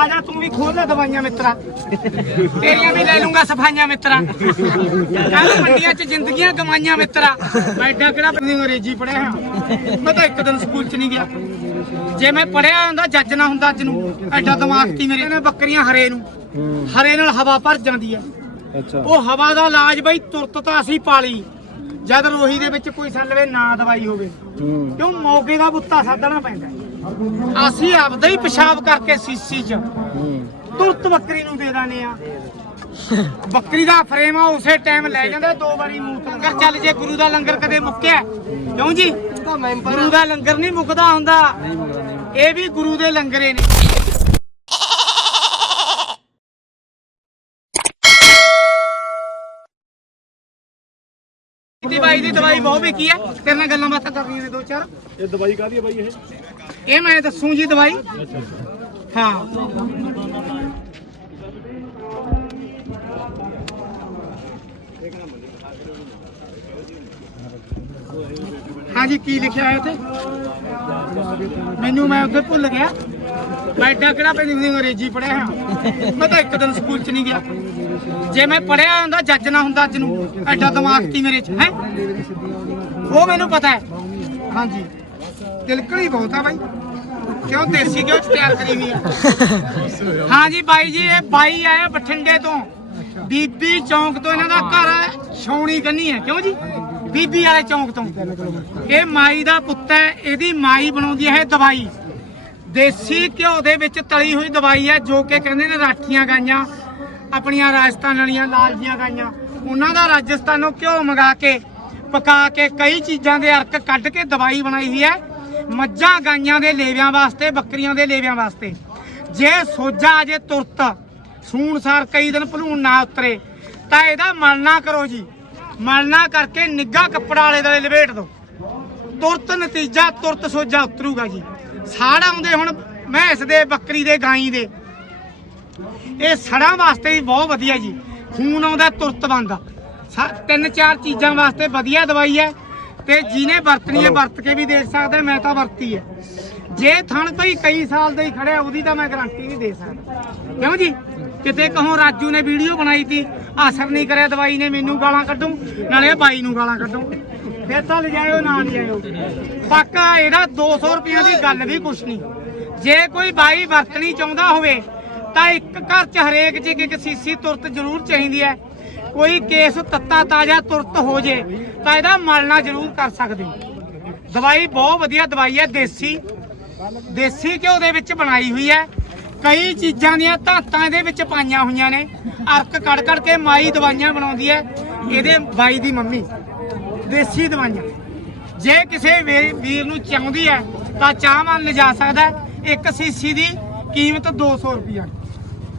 ਆ ਜਾ ਤੂੰ ਵੀ ਖੋਲ ਲੈ ਦਵਾਈਆਂ ਮਿੱਤਰਾ। ਤੇਰੀਆਂ ਵੀ ਲੈ ਲੂੰਗਾ ਸਫਾਈਆਂ ਮਿੱਤਰਾ। ਕੱਲ ਮੰਡੀਆਂ 'ਚ ਜ਼ਿੰਦਗੀਆਂ ਗਵਾਈਆਂ ਮਿੱਤਰਾ। ਮੈਂ ਐਡਾ ਕਿਹੜਾ ਅੰਗਰੇਜ਼ੀ ਪੜਿਆ ਮੈਂ ਤਾਂ ਇੱਕ ਦਿਨ ਸਕੂਲ 'ਚ ਨਹੀਂ ਗਿਆ। ਜੇ ਮੈਂ ਪੜਿਆ ਹੁੰਦਾ ਜੱਜ ਨਾ ਹੁੰਦਾ ਅੱਜ ਨੂੰ। ਐਡਾ ਦਿਮਾਗ ਕੀ ਮੇਰੇ। ਨੇ ਬੱਕਰੀਆਂ ਹਰੇ ਨੂੰ। ਹਰੇ ਨਾਲ ਹਵਾ ਭਰ ਜਾਂਦੀ ਹੈ ਉਹ ਹਵਾ ਦਾ ਇਲਾਜ ਬਈ ਤੁਰਤ ਤਾਂ ਅਸੀਂ ਪਾਲੀ। ਜਦ ਰੋਹੀ ਦੇ ਵਿੱਚ ਕੋਈ ਸੱਲਵੇ ਨਾ ਦਵਾਈ ਹੋਵੇ। ਕਿਉਂ ਮੌਕੇ ਦਾ ਬੁੱਤਾ ਸਾਧਣਾ ਪੈਂਦਾ। ਅਸੀਂ ਆਪਦਾ ਹੀ ਪਿਸ਼ਾਬ ਕਰਕੇ ਸੀਸੀ 'ਚ। ਤੁਰਤ ਬੱਕਰੀ ਨੂੰ ਦੇ ਦਾਨੇ ਆ। ਬੱਕਰੀ ਦਾ ਫਰੇਮ ਆ, ਉਸੇ ਟਾਈਮ ਲੈ ਜਾਂਦਾ, ਦੋ ਵਾਰੀ ਮੂੰਹ ਲੰਗਰ ਚੱਲ ਜੇ, ਗੁਰੂ ਦਾ ਲੰਗਰ ਕਦੇ ਮੁੱਕਿਆ ਕਿਉਂ ਜੀ? ਗੁਰੂ ਦਾ ਲੰਗਰ ਨਹੀਂ ਮੁੱਕਦਾ ਹੁੰਦਾ। ਇਹ ਵੀ ਗੁਰੂ ਦੇ ਲੰਗਰੇ ਨੇ। ਦਵਾਈ ਦੀ ਦਵਾਈ ਬਹੁਤ ਵਿਕੀ ਹੈ। ਤੇਰੇ ਨਾਲ ਗੱਲਾਂ ਬਾਤਾਂ ਕਰਨੀਆਂ ਨੇ ਦੋ ਚਾਰ। ਇਹ ਦਵਾਈ ਕਾਦੀ ਹੈ ਬਾਈ ਇਹ? ਇਹ ਮੈਂ ਦੱਸੂ ਜੀ ਦਵਾਈ? ਹਾਂ। ਹਾਂਜੀ, ਕੀ ਲਿਖਿਆ ਹੈ ਉੱਥੇ? ਮੈਨੂੰ ਮੈਂ ਉੱਥੇ ਭੁੱਲ ਗਿਆ। ਮੈਂ ਐਡਾ ਕਿਹੜਾ ਪੈਂਦੀ ਹੁੰਦੀ, ਅੰਗਰੇਜ਼ੀ ਪੜਿਆ ਹਾਂ ਮੈਂ ਤਾਂ ਇੱਕ ਦਿਨ ਸਕੂਲ 'ਚ ਨਹੀਂ ਗਿਆ। ਜੇ ਮੈਂ ਪੜਿਆ ਹੁੰਦਾ, ਜੱਜ ਨਾ ਹੁੰਦਾ ਅੱਜ ਨੂੰ। ਐਡਾ ਦਿਮਾਗ ਸੀ ਮੇਰੇ 'ਚ, ਹੈ? ਉਹ ਮੈਨੂੰ ਪਤਾ ਹੈ। ਹਾਂਜੀ। ਤਿਲਕੜੀ ਬਹੁਤ ਆ ਬਾਈ। ਕਿਉਂ ਦੇਸੀ ਘਿਓ ਚ ਤਿਆਰ ਕਰੀ ਹੋਈ ਆ? ਹਾਂਜੀ ਬਾਈ ਜੀ ਇਹ ਬਾਈ ਆਇਆ ਬਠਿੰਡੇ ਤੋਂ। ਬੀਬੀ ਚੌਂਕ ਤੋਂ ਇਹਨਾਂ ਦਾ ਘਰ ਹੈ ਛੌਣੀ ਕੰਨੀ ਹੈ ਕਿਉਂ ਜੀ? ਬੀਬੀ ਵਾਲੇ ਚੌਂਕ ਤੋਂ। ਇਹ ਮਾਈ ਦਾ ਪੁੱਤ ਹੈ ਇਹਦੀ ਮਾਈ ਬਣਾਉਂਦੀ ਹੈ ਇਹ ਦਵਾਈ। ਦੇਸੀ ਘਿਓ ਦੇ ਵਿੱਚ ਤਲੀ ਹੋਈ ਦਵਾਈ ਹੈ ਜੋ ਕਿ ਕਹਿੰਦੇ ਨੇ ਰਾਠੀਆਂ ਗਾਈਆਂ ਆਪਣੀਆਂ ਰਾਜਸਥਾਨ ਵਾਲੀਆਂ ਲਾਲ ਜੀਆਂ ਗਾਈਆਂ। ਉਹਨਾਂ ਦਾ ਰਾਜਸਥਾਨੋਂ ਘਿਓ ਮੰਗਾ ਕੇ ਪਕਾ ਕੇ ਕਈ ਚੀਜ਼ਾਂ ਦੇ ਅਰਕ ਕੱਢ ਕੇ ਦਵਾਈ ਬਣਾਈ ਹੋਈ ਹੈ। ਮੱਝਾਂ ਗਾਈਆਂ ਦੇ ਲੇਵਿਆਂ ਵਾਸਤੇ, ਬੱਕਰੀਆਂ ਦੇ ਲੇਵਿਆਂ ਵਾਸਤੇ। ਜੇ ਸੋਜਾ ਅਜੇ ਤੁਰਤ ਸੂਣਸਾਰ ਕਈ ਦਿਨ ਭਲੂਣ ਨਾ ਉਤਰੇ, ਤਾਂ ਇਹਦਾ ਮਲ ਕਰੋ ਜੀ। ਮਲ ਕਰਕੇ ਨਿੱਗਾ ਕੱਪੜਾ ਵਾਲੇ ਦੇ ਲਪੇਟ ਦਿਓ। ਤੁਰਤ ਨਤੀਜਾ, ਤੁਰਤ ਸੋਜਾ ਉਤਰੂਗਾ ਜੀ। ਸਾੜ ਆਉਂਦੇ ਹੁਣ ਮੈਂਸ ਦੇ, ਬੱਕਰੀ ਦੇ, ਗਾਈ ਦੇ। ਇਹ ਸੜਾਂ ਵਾਸਤੇ ਵੀ ਬਹੁਤ ਵਧੀਆ ਜੀ। ਖੂਨ ਆਉਂਦਾ, ਤੁਰਤ ਬੰਦਾ ਤਿੰਨ ਚਾਰ ਚੀਜ਼ਾਂ ਵਾਸਤੇ ਵਧੀਆ ਦਵਾਈ ਹੈ। ਤੇ ਜਿਹਨੇ ਵਰਤਣੀ ਹੈ ਵਰਤ ਕੇ ਵੀ ਦੇਖ ਸਕਦਾ ਮੈਂ ਤਾਂ ਵਰਤੀ ਹੈ। ਜੇ ਥਣ ਕੋਈ ਕਈ ਸਾਲ ਦਾ ਹੀ ਖੜਿਆ ਉਹਦੀ ਤਾਂ ਮੈਂ ਗਾਰੰਟੀ ਨਹੀਂ ਦੇ ਸਕਦਾ। ਕਿਉਂ ਜੀ? ਕਿਤੇ ਕਹੋ ਰਾਜੂ ਨੇ ਵੀਡੀਓ ਬਣਾਈ ਤੀ ਅਸਰ ਨਹੀਂ ਕਰਿਆ ਦਵਾਈ ਨੇ ਮੈਨੂੰ ਗਾਲਾਂ ਕੱਢੂ ਨਾਲੇ ਬਾਈ ਨੂੰ ਗਾਲਾਂ ਕੱਢੂ। ਫਿਰ ਤਾਂ ਲਿਜਾਇਓ ਨਾ ਲਿਜਾਇਓ। ਪੱਕਾ ਇਹਦਾ 200 ਰੁਪਈਆ ਦੀ ਗੱਲ ਵੀ ਕੁਛ ਨਹੀਂ। ਜੇ ਕੋਈ ਬਾਈ ਵਰਤਣੀ ਚਾਹੁੰਦਾ ਹੋਵੇ ਤਾਂ ਇੱਕ ਘਰ 'ਚ ਹਰੇਕ ਇੱਕ ਇੱਕ ਸੀਸੀ ਤੁਰਤ ਜ਼ਰੂਰ ਚਾਹੀਦੀ ਹੈ। ਕੋਈ ਕੇਸ ਤੱਤਾ ਤਾਜ਼ਾ ਤੁਰਤ ਹੋ ਜੇ ਤਾਂ ਇਹਦਾ ਮਲਣਾ ਜ਼ਰੂਰ ਕਰ ਸਕਦੇ ਹੋ। ਦਵਾਈ ਬਹੁਤ ਵਧੀਆ ਦਵਾਈ ਹੈ, ਦੇਸੀ। ਦੇਸੀ ਘਿਓ ਦੇ ਵਿੱਚ ਬਣਾਈ ਹੋਈ ਹੈ। ਕਈ ਚੀਜ਼ਾਂ ਦੀਆਂ ਧਾਤਾਂ ਇਹਦੇ ਵਿੱਚ ਪਾਈਆਂ ਹੋਈਆਂ ਨੇ। ਅਰਕ ਕੜ ਕੜ ਕੇ ਮਾਈ ਦਵਾਈਆਂ ਬਣਾਉਂਦੀ ਹੈ। ਇਹਦੇ ਬਾਈ ਦੀ ਮੰਮੀ, ਦੇਸੀ ਦਵਾਈਆਂ। ਜੇ ਕਿਸੇ ਵੀਰ ਨੂੰ ਚਾਹੁੰਦੀ ਹੈ, ਤਾਂ ਚਾਹ ਮਨ ਲਿਜਾ ਸਕਦਾ ਇੱਕ ਸੀਸੀ ਦੀ ਕੀਮਤ 200 ਰੁਪਈਆ।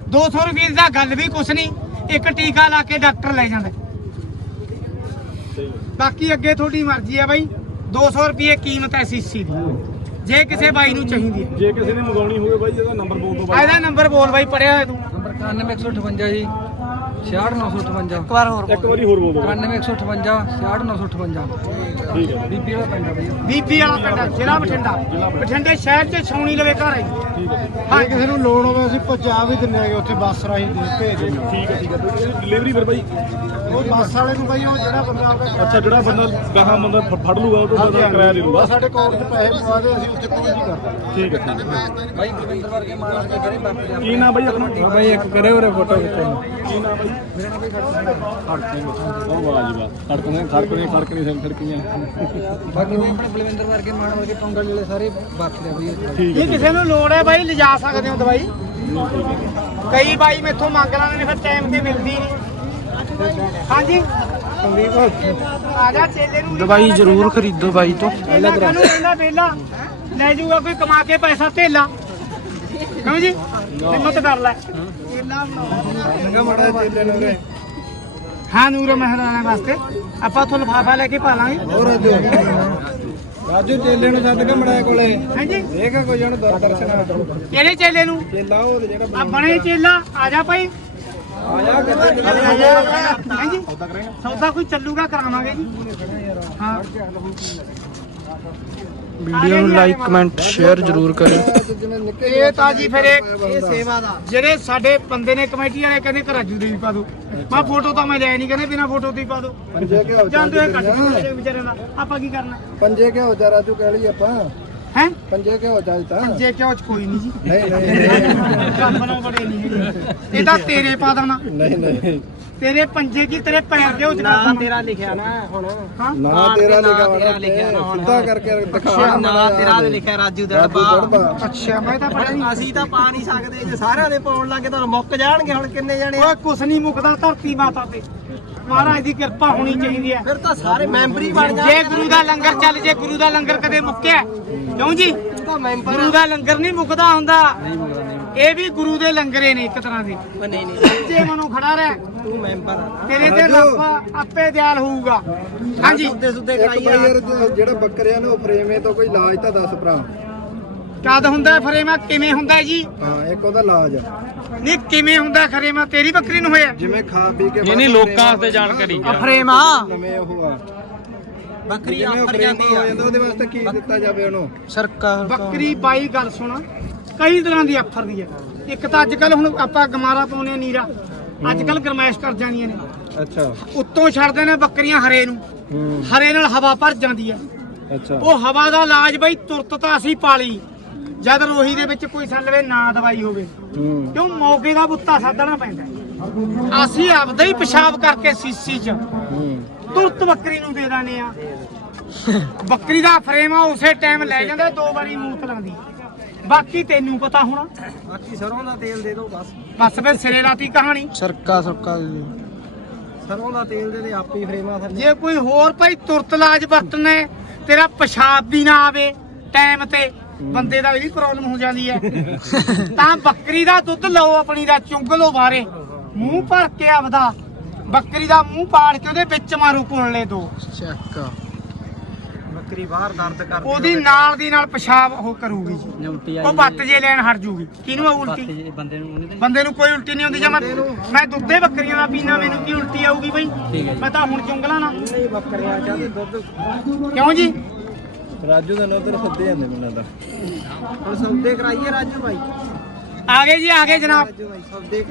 200 ਰੁਪਏ ਦਾ ਗੱਲ ਵੀ ਕੁਛ ਨਹੀਂ। ਇੱਕ ਟੀਕਾ ਲਾ ਕੇ ਡਾਕਟਰ ਲੈ ਜਾਂਦਾ। ਬਾਕੀ ਅੱਗੇ ਤੁਹਾਡੀ ਮਰਜ਼ੀ ਹੈ ਬਾਈ। 200 ਰੁਪਏ ਕੀਮਤ ਹੈ ਸੀਸੀ ਦੀ। ਜੇ ਕਿਸੇ ਬਾਈ ਨੂੰ ਚਾਹੀਦੀ ਹੈ। ਜੇ ਕਿਸੇ ਨੇ ਮੰਗਾਉਣੀ ਹੋਵੇ ਬਾਈ ਇਹਦਾ ਨੰਬਰ ਬੋਲ ਦੋ ਆ ਇਹਦਾ ਨੰਬਰ ਬੋਲ ਬਾਈ ਪੜਿਆ ਹੋਇਆ ਤੂੰ। ਨੰਬਰ 99158 ਜੀ। 66958 ਇੱਕ ਵਾਰ ਹੋਰ ਇੱਕ ਵਾਰੀ ਹੋਰ ਬੋਲ। ਦੋ 99158 66958 ਠੀਕ ਹੈ। ਬੀਬੀ ਵਾਲਾ ਪਿੰਡ ਆ ਬਈ। ਬੀਬੀ ਵਾਲਾ ਪਿੰਡ ਜ਼ਿਲ੍ਹਾ ਬਠਿੰਡਾ। ਬਠਿੰਡੇ। ਸ਼ਹਿਰ 'ਚ ਛਾਉਣੀ ਲਵੇ ਘਰ ਹੈ ਜੀ। ਠੀਕ ਹੈ। ਹਾਂ ਕਿਸੇ ਨੂੰ ਲੋੜ ਹੋਵੇ ਅਸੀਂ ਪਹੁੰਚਾ ਵੀ ਦਿੰਨੇ ਆਗੇ ਉੱਥੇ ਬੱਸ ਰਾਹੀਂ ਦੇ ਭੇਜ ਦਿੰਦੇ ਠੀਕ ਹੈ ਠੀਕ ਹੈ। ਡਿਲੀਵਰੀ ਫਿਰ ਬਾਈ? ਉਹ ਬੱਸ ਵਾਲੇ ਨੂੰ ਬਾਈ ਉਹ ਜਿਹੜਾ ਬੰਦਾ ਆਪਦਾ ਅੱਛਾ ਜਿਹੜਾ ਬੰਦਾ ਗਾਹਾਂ ਬੰਦਾ ਫੜ ਲੂਗਾ ਉਹ ਤੋਂ ਬੰਦਾ ਕਿਰਾਇਆ ਲੈ ਲੂਗਾ। ਸਾਡੇ ਕੋਲ ਚ ਪੈਸੇ ਪਵਾ ਦੇ ਅਸੀਂ ਉੱਥੇ ਪਹੁੰਚ ਹੀ ਕਰਦੇ ਠੀਕ ਹੈ ਬਾਈ ਗੋਬਿੰਦਰ ਵਰਗੇ ਮਾਰ ਕੇ ਕਰੇ ਬਾਪੂ ਕੀ ਨਾਮ ਬਾਈ ਆਪਣਾ? ਬਾਈ ਇੱਕ ਕਰੇ ਉਰੇ ਫੋਟੋ ਖਿੱਚਣ ਕੀ ਨਾਮ ਬਾਈ? ਮੇਰਾ ਨਾਮ ਖੜਕੇ ਉਹ ਵਾਹ ਜੀ ਵਾਹ ਖੜਕਣੇ ਖੜਕਣੇ ਖੜਕਣੇ ਸਿਰ ਖੜਕੀਆਂ ਬਾਕੀ ਵੀ ਆਪਣੇ ਬਲਵਿੰਦਰ ਵਰਗੇ ਮਾਰ ਵਰਗੇ ਪੌਂਗਲ ਵਾਲੇ ਸਾਰੇ ਵਰਤਦੇ ਆ ਬਈ ਇੱਥੇ। ਠੀਕ ਜੇ ਹੈ ਕਿਸੇ ਨੂੰ ਲੋੜ ਹੈ ਬਾਈ ਲਿਜਾ ਸਕਦੇ ਹੋ ਦਵਾਈ। ਕਈ ਬਾਈ ਮੈਥੋਂ ਮੰਗ ਲਾਂਦੇ ਨੇ ਫਿਰ ਟਾਈਮ ਤੇ ਮਿਲਦੀ ਨਹੀਂ। ਹਾਂਜੀ? ਸੰਦੀਪ ਆ ਜਾ ਚੇਲੇ ਨੂੰ ਦਵਾਈ ਜ਼ਰੂਰ ਖਰੀਦੋ ਬਾਈ ਤੋਂ। ਵੇਲਾ। ਲੈ ਜਾਊਗਾ ਕੋਈ ਕਮਾ ਕੇ ਪੈਸਾ ਧੇਲਾ। ਕਿਉਂ ਜੀ? ਹਿੰਮਤ ਕਰ ਲੈ ਮੜਾ ਹਾਂ ਨੂਰ ਮਹਿਰਾਣਾ ਵਾਸਤੇ। ਆਪਾਂ ਤੋਂ ਲਫਾਫਾ ਲੈ ਕੇ ਪਾ ਲਾਂਗੇ। ਹੋਰ ਰਾਜੂ ਰਾਜੂ ਚੇਲੇ ਨੂੰ ਸੱਦ ਕੇ ਕੋਲੇ। ਹਾਂਜੀ ਦੇਖ ਕੋਈ ਜਣ ਦਰਸ਼ਨ। ਕਿਹੜੇ ਚੇਲੇ ਨੂੰ? ਚੇਲਾ ਉਹ ਜਿਹੜਾ ਆ ਬਣੇ ਚੇਲਾ। ਆ ਜਾ ਭਾਈ। ਆਇਆ ਕਿੱਥੇ ਹਾਂਜੀ ਸੌਦਾ ਕੋਈ ਚੱਲੂਗਾ ਕਰਾਵਾਂਗੇ ਜੀ। ਹਾਂ। ਵੀਡੀਓ ਨੂੰ ਲਾਈਕ ਕਮੈਂਟ ਸ਼ੇਅਰ ਜ਼ਰੂਰ ਕਰਿਓ। ਜਿਵੇਂ ਨਿੱਕੇ ਇਹ ਤਾਂ ਜੀ ਫਿਰ ਇਹ ਇਹ ਸੇਵਾ ਦਾ। ਜਿਹੜੇ ਸਾਡੇ ਬੰਦੇ ਨੇ ਕਮੇਟੀ ਵਾਲੇ ਕਹਿੰਦੇ ਕਿ ਰਾਜੂ ਦੇ ਵੀ ਪਾ ਦੋ ਮੈਂ ਫੋਟੋ ਤਾਂ ਮੈਂ ਲੈ ਨਹੀਂ ਕਹਿੰਦੇ ਬਿਨਾ ਫੋਟੋ ਹੀ ਪਾ ਦੋ ਪੰਜੇ ਕਿਉਂ ਜਾਂਦੇ ਹੋਏ ਕੱਟ ਕੇ ਵਿਚਾਰਿਆਂ ਦਾ। ਆਪਾਂ ਕੀ ਕਰਨਾ? ਪੰਜੇ ਕਿਉਂ ਜਾ ਰਾਜੂ ਕਹਿ ਲਈ ਆਪਾਂ? ਹੈ? ਪੰਜੇ ਕਿਉਂ ਚਾਹੀ ਤਾਂ? ਜੇ ਕਿਉਂ ਚ ਕੋਈ ਨਹੀਂ। ਜੀ ਨਹੀਂ ਨਹੀਂ। ਰੱਬ ਨਾਲ ਬੜੇ ਨਹੀਂ ਹੈਗੇ। ਇਹ ਤਾਂ ਤੇਰੇ ਪਾ ਦੇਣਾ। ਨਹੀਂ ਨਹੀਂ। ਤੇਰੇ ਪੰਜੇ ਕੀ ਤੇਰੇ ਪੈਰ ਦੇ ਉੱਚ ਕਰ ਦੇਣਾ ਲਿਖਿਆ ਨਾ ਹੁਣ। ਨਾ ਤੇਰਾ ਨਾਂ ਲਿਖਿਆ ਤੇਰਾ ਹੋਣਾ ਲਿਖਿਆ ਨਾ ਹੁਣ। ਸਿੱਧਾ ਕਰਕੇ ਦਿਖਾ ਨਾ ਤੇਰਾ ਲਿਖਿਆ ਰਾਜੂ ਦੜਬਾ ਅੱਛਾ ਮੈਂ ਤਾਂ ਪੜਿਆ ਨਹੀਂ। ਅਸੀਂ ਤਾਂ ਪਾ ਨਹੀਂ ਸਕਦੇ ਜੇ ਸਾਰਿਆਂ ਦੇ ਪਾਉਣ ਲੱਗੇ ਤਾਂ ਮੁੱਕ ਜਾਣਗੇ ਹੁਣ ਕਿੰਨੇ ਜਣੇ ਓਏ ਕੁਛ ਨਹੀਂ ਮੁਕਦਾ ਧਰਤੀ ਮਾਤਾ ਤੇ। ਮਹਾਰਾਜ ਦੀ ਕਿਰਪਾ ਹੋਣੀ ਚਾਹੀਦੀ ਹੈ। ਫਿਰ ਤਾਂ ਸਾਰੇ ਮੈਂਬਰ ਹੀ ਬਣ ਜੇ ਜਾਣਗੇ ਗੁਰੂ ਦਾ ਲੰਗਰ ਚੱਲ ਜੇ ਗੁਰੂ ਦਾ ਲੰਗਰ ਕਦੇ ਮੁੱਕਿਆ ਕਿਉਂ ਜੀ? ਗੁਰੂ ਦਾ ਲੰਗਰ ਨਹੀਂ ਮੁੱਕਦਾ ਹੁੰਦਾ। ਇਹ ਵੀ ਗੁਰੂ ਦੇ ਲੰਗਰੇ ਨੇ ਇੱਕ ਤਰ੍ਹਾਂ ਦੇ। ਨਹੀਂ ਨਹੀਂ। ਜੇ ਮਨੋਂ ਖੜਾ ਰਹਿ। ਤੂੰ ਮੈਂਬਰ ਆ ਤੇਰੇ ਤੇ ਰੱਬ ਆਪੇ ਦਿਆਲ ਹੋਊਗਾ। ਹਾਂਜੀ। ਸੁੱਦੇ ਸੁੱਦੇ ਇੱਕ ਕਰਾਈ ਯਾਰ ਜੋ- ਜਿਹੜਾ ਬੱਕਰਿਆਂ ਨੂੰ ਫਰੇਮੇ ਤੋਂ ਕੋਈ ਇਲਾਜ ਤਾਂ ਦੱਸ ਭਰਾ। ਕਦ ਹੁੰਦਾ ਫਰੇਮਾ? ਕਿਵੇਂ ਹੁੰਦਾ ਜੀ? ਹਾਂ ਇੱਕ ਉਹਦਾ ਇਲਾਜ ਆ। ਨਹੀਂ ਕਿਵੇਂ ਹੁੰਦਾ ਖਰੇਮਾ ਤੇਰੀ ਬੱਕਰੀ ਨੂੰ ਹੋਇਆ। ਜਿਵੇਂ ਖਾ ਪੀ ਕੇ ਨਹੀਂ ਨਹੀਂ ਲੋਕਾਂ ਵਾਸਤੇ ਜਾਣਕਾਰੀ ਫਰੇਮਾ? ਨਵੇਂ ਉਹ ਆ। ਬੱਕਰੀ ਜਿਵੇਂ ਉਹ ਆਫਰ ਫਰੇਮ ਜਾਂਦੀ ਆ। ਉਹਦੇ ਵਾਸਤੇ ਕੀ ਦਿੱਤਾ ਜਾਵੇ ਉਹਨੂੰ? ਸਰਕਾਰ ਬੱਕਰੀ ਬਾਈ ਗੱਲ ਸੁਣ। ਕਈ ਤਰ੍ਹਾਂ ਦੀ ਅੱਖਰ ਦੀ ਹੈ ਇੱਕ ਤਾਂ ਅੱਜ ਕੱਲ ਹੁਣ ਆਪਾਂ ਗਮਾਰਾ ਪਾਉਨੇ ਨੀਰਾ। ਅੱਜ ਕੱਲ ਗਰਮੈਸ਼ ਕਰ ਜਾਂਦੀਆਂ ਨੇ। ਅੱਛਾ। ਉੱਤੋਂ ਛੱਡਦੇ ਨੇ ਬੱਕਰੀਆਂ ਹਰੇ ਨੂੰ। ਹਰੇ ਨਾਲ ਹਵਾ ਭਰ ਜਾਂਦੀ ਹੈ ਅੱਛਾ। ਉਹ ਹਵਾ ਦਾ ਇਲਾਜ ਬਈ ਤੁਰਤ ਤਾਂ ਅਸੀਂ ਪਾਲੀ ਜਦ ਰੋਹੀ ਦੇ ਵਿੱਚ ਕੋਈ ਸੱਲਵੇ ਨਾ ਦਵਾਈ ਹੋਵੇ। ਕਿਉਂ ਮੌਕੇ ਦਾ ਬੁੱਤਾ ਸਾਧਣਾ ਪੈਂਦਾ। ਅਸੀਂ ਆਪਦਾ ਹੀ ਪਿਸ਼ਾਬ ਕਰਕੇ ਸੀਸੀ 'ਚ ਤੁਰਤ ਬੱਕਰੀ ਨੂੰ ਦੇ ਦਾਨੇ ਆ ਬੱਕਰੀ ਦਾ ਫਰੇਮ ਆ ਉਸੇ ਟਾਈਮ ਲੈ ਜਾਂਦਾ ਦੋ ਵਾਰੀ ਮੂਤ ਲਾਉਂਦੀ। ਬਾਕੀ ਤੈਨੂੰ ਪਤਾ ਹੋਣਾ। ਬਾਕੀ ਸਰੋਂ ਦਾ ਤੇਲ ਦੇ ਦਿਓ ਬਸ। ਬਸ ਫਿਰ ਸਿਰੇ ਲਾਤੀ ਕਹਾਣੀ। ਸਰਕਾ ਸਰਕਾ ਸਰੋਂ ਦਾ ਤੇਲ ਦੇ ਦੇ ਆਪੇ ਹੀ ਫਰੇਮਾਂ ਥੱਲੇ। ਜੇ ਕੋਈ ਹੋਰ ਭਾਈ ਤੁਰਤ ਇਲਾਜ ਵਰਤਣਾ ਹੈ, ਤੇਰਾ ਪਿਸ਼ਾਬ ਵੀ ਨਾ ਆਵੇ ਟਾਈਮ ਤੇ ਬੰਦੇ ਦਾ ਵੀ ਪ੍ਰੋਬਲਮ ਹੋ ਜਾਂਦੀ ਹੈ। ਤਾਂ ਬੱਕਰੀ ਦਾ ਦੁੱਧ ਲਓ ਆਪਣੀ ਦਾ ਚੁੰਗ ਲਓ ਬਾਰੇ ਮੂੰਹ ਭਰ ਕੇ ਆਪਦਾ ਬੱਕਰੀ ਦਾ ਮੂੰਹ ਪਾੜ ਕੇ ਉਹਦੇ ਵਿੱਚ ਮਾਰੂ ਕੁਲਲੇ ਦੋ। ਚੱਕ। ਬੱਕਰੀ ਬਾਹਰ ਦਰਦ ਕਰਦੀ ਉਹਦੀ ਨਾਲ ਦੀ ਨਾਲ ਪਿਸ਼ਾਬ ਉਹ ਕਰੂਗੀ ਜੀ। ਉਲਟੀ ਉਹ ਬੱਤ ਜੇ ਲੈਣ ਹਟ ਜੂਗੀ। ਕਿਹਨੂੰ ਆ ਉਲਟੀ? ਬੰਦੇ ਨੂੰ ਉਹਨੇ ਬੰਦੇ ਨੂੰ ਕੋਈ ਉਲਟੀ ਨਹੀਂ ਹੁੰਦੀ ਜੇ ਮੈਂ ਮੈਂ ਦੁੱਧੇ ਬੱਕਰੀਆਂ ਦਾ ਪੀਣਾ ਮੈਨੂੰ ਕੀ ਉਲਟੀ ਆਊਗੀ ਬਈ? ਮੈਂ ਤਾਂ ਹੁਣ ਚੁੰਗਲਾ ਨਾ। ਨਹੀਂ ਬੱਕਰੀਆਂ ਚਾਹਦੇ ਦੁੱਧ। ਕਿਉਂ ਜੀ? ਰਾਜੂ ਦਾ ਨੋਦਰ ਸੱਦੇ ਜਾਂਦੇ ਮੈਨੂੰ ਤਾਂ ਹੁਣ ਸੌਦੇ ਕਰਾਈਏ ਰਾਜੂ ਭਾਈ ਆ ਗਏ ਜੀ ਆ ਗਏ ਜਨਾਬ। ਰਾਜੂ ਭਾਈ ਸੌਦੇ